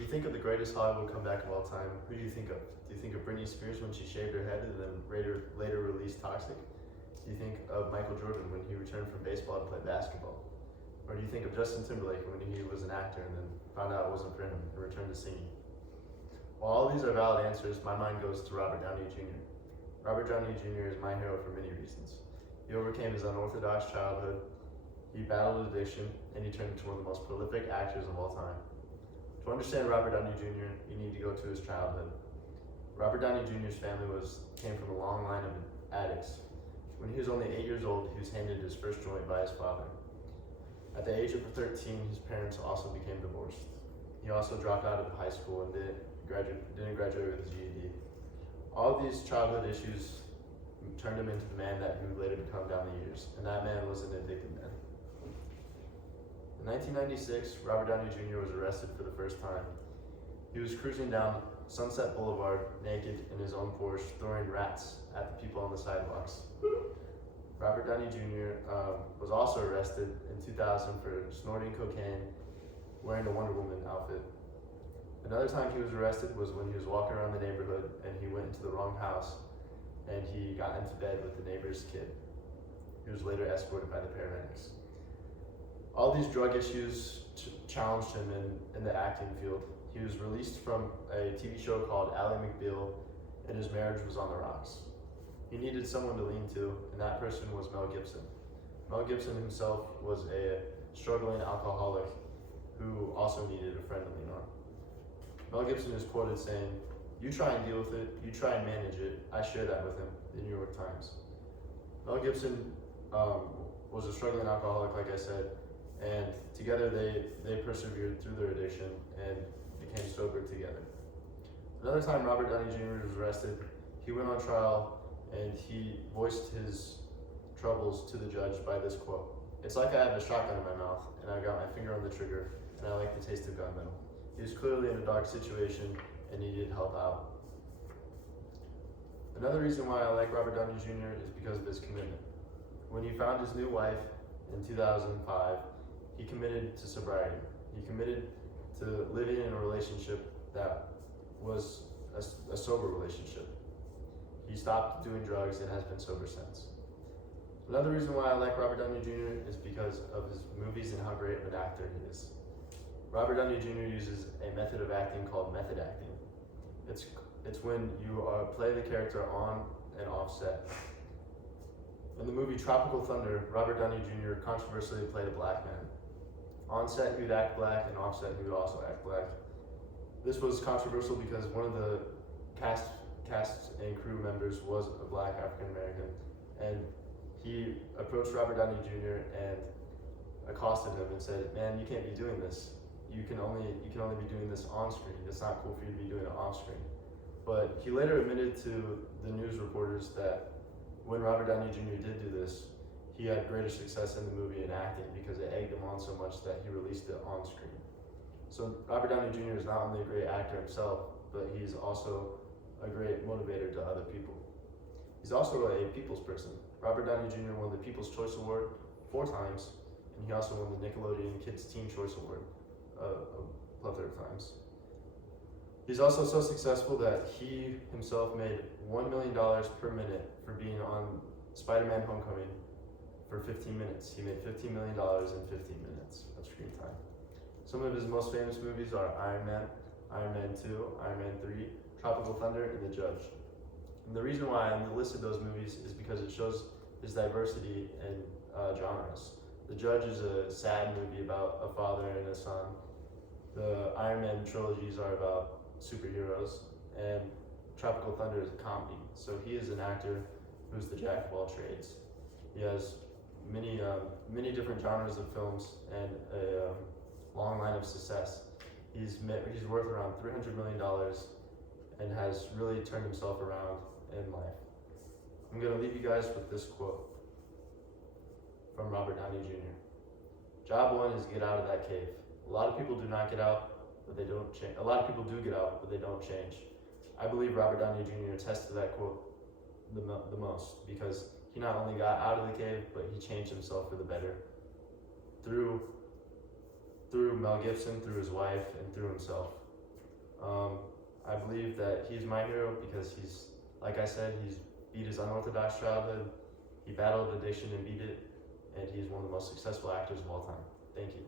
When you think of the greatest Hollywood comeback of all time, who do you think of? Do you think of Britney Spears when she shaved her head and then later released Toxic? Do you think of Michael Jordan when he returned from baseball to play basketball? Or do you think of Justin Timberlake when he was an actor and then found out it wasn't for him and returned to singing? While all these are valid answers, my mind goes to Robert Downey Jr. Robert Downey Jr. is my hero for many reasons. He overcame his unorthodox childhood, he battled addiction, and he turned into one of the most prolific actors of all time. To understand Robert Downey Jr., you need to go to his childhood. Robert Downey Jr.'s family came from a long line of addicts. When he was only 8 years old, he was handed his first joint by his father. At the age of 13, his parents also became divorced. He also dropped out of high school and didn't graduate with his GED. All of these childhood issues turned him into the man that he would later become down the years, and that man was an addicted man. In 1996, Robert Downey Jr. was arrested for the first time. He was cruising down Sunset Boulevard naked in his own Porsche, throwing rats at the people on the sidewalks. Robert Downey Jr. Was also arrested in 2000 for snorting cocaine, wearing a Wonder Woman outfit. Another time he was arrested was when he was walking around the neighborhood and he went into the wrong house and he got into bed with the neighbor's kid. He was later escorted by the paramedics. All these drug issues challenged him in the acting field. He was released from a TV show called Ally McBeal, and his marriage was on the rocks. He needed someone to lean to, and that person was Mel Gibson. Mel Gibson himself was a struggling alcoholic who also needed a friend to lean on. Mel Gibson is quoted saying, "You try and deal with it, you try and manage it." I share that with him, the New York Times. Mel Gibson was a struggling alcoholic, like I said, and together they persevered through their addiction and became sober together. Another time Robert Downey Jr. was arrested, he went on trial and he voiced his troubles to the judge by this quote: "It's like I have a shotgun in my mouth and I got my finger on the trigger and I like the taste of gunmetal." He was clearly in a dark situation and needed help out. Another reason why I like Robert Downey Jr. is because of his commitment. When he found his new wife in 2005, he committed to sobriety. He committed to living in a relationship that was a sober relationship. He stopped doing drugs and has been sober since. Another reason why I like Robert Downey Jr. is because of his movies and how great of an actor he is. Robert Downey Jr. uses a method of acting called method acting. It's when you play the character on and off set. In the movie Tropical Thunder, Robert Downey Jr. controversially played a black man. On set, he would act black, and off set, he would also act black. This was controversial because one of the cast and crew members was a black African American, and he approached Robert Downey Jr. and accosted him and said, "Man, you can't be doing this. You can only be doing this on screen. It's not cool for you to be doing it off screen." But he later admitted to the news reporters that when Robert Downey Jr. did do this, he had greater success in the movie in acting because it egged him on so much that he released it on screen. So Robert Downey Jr. is not only a great actor himself, but he's also a great motivator to other people. He's also a people's person. Robert Downey Jr. won the People's Choice Award 4 times, and he also won the Nickelodeon Kids Teen Choice Award a plethora of times. He's also so successful that he himself made $1 million per minute for being on Spider-Man Homecoming for 15 minutes. He made $15 million in 15 minutes of screen time. Some of his most famous movies are Iron Man, Iron Man 2, Iron Man 3, Tropical Thunder, and The Judge. And the reason why I listed those movies is because it shows his diversity in genres. The Judge is a sad movie about a father and a son. The Iron Man trilogies are about superheroes, and Tropical Thunder is a comedy. So he is an actor who's the jack of all trades. He has many different genres of films and a long line of success. He's worth around $300 million and has really turned himself around in life. I'm going to leave you guys with this quote from Robert Downey Jr. Job 1 is get out of that cave. A lot of people do not get out, but they don't change. A lot of people do get out, but they don't change. I believe Robert Downey Jr. attests to that quote the most because he not only got out of the cave, but he changed himself for the better through Mel Gibson, through his wife, and through himself. I believe that he's my hero because he's, like I said, he's beat his unorthodox childhood, he battled addiction and beat it, and he's one of the most successful actors of all time. Thank you.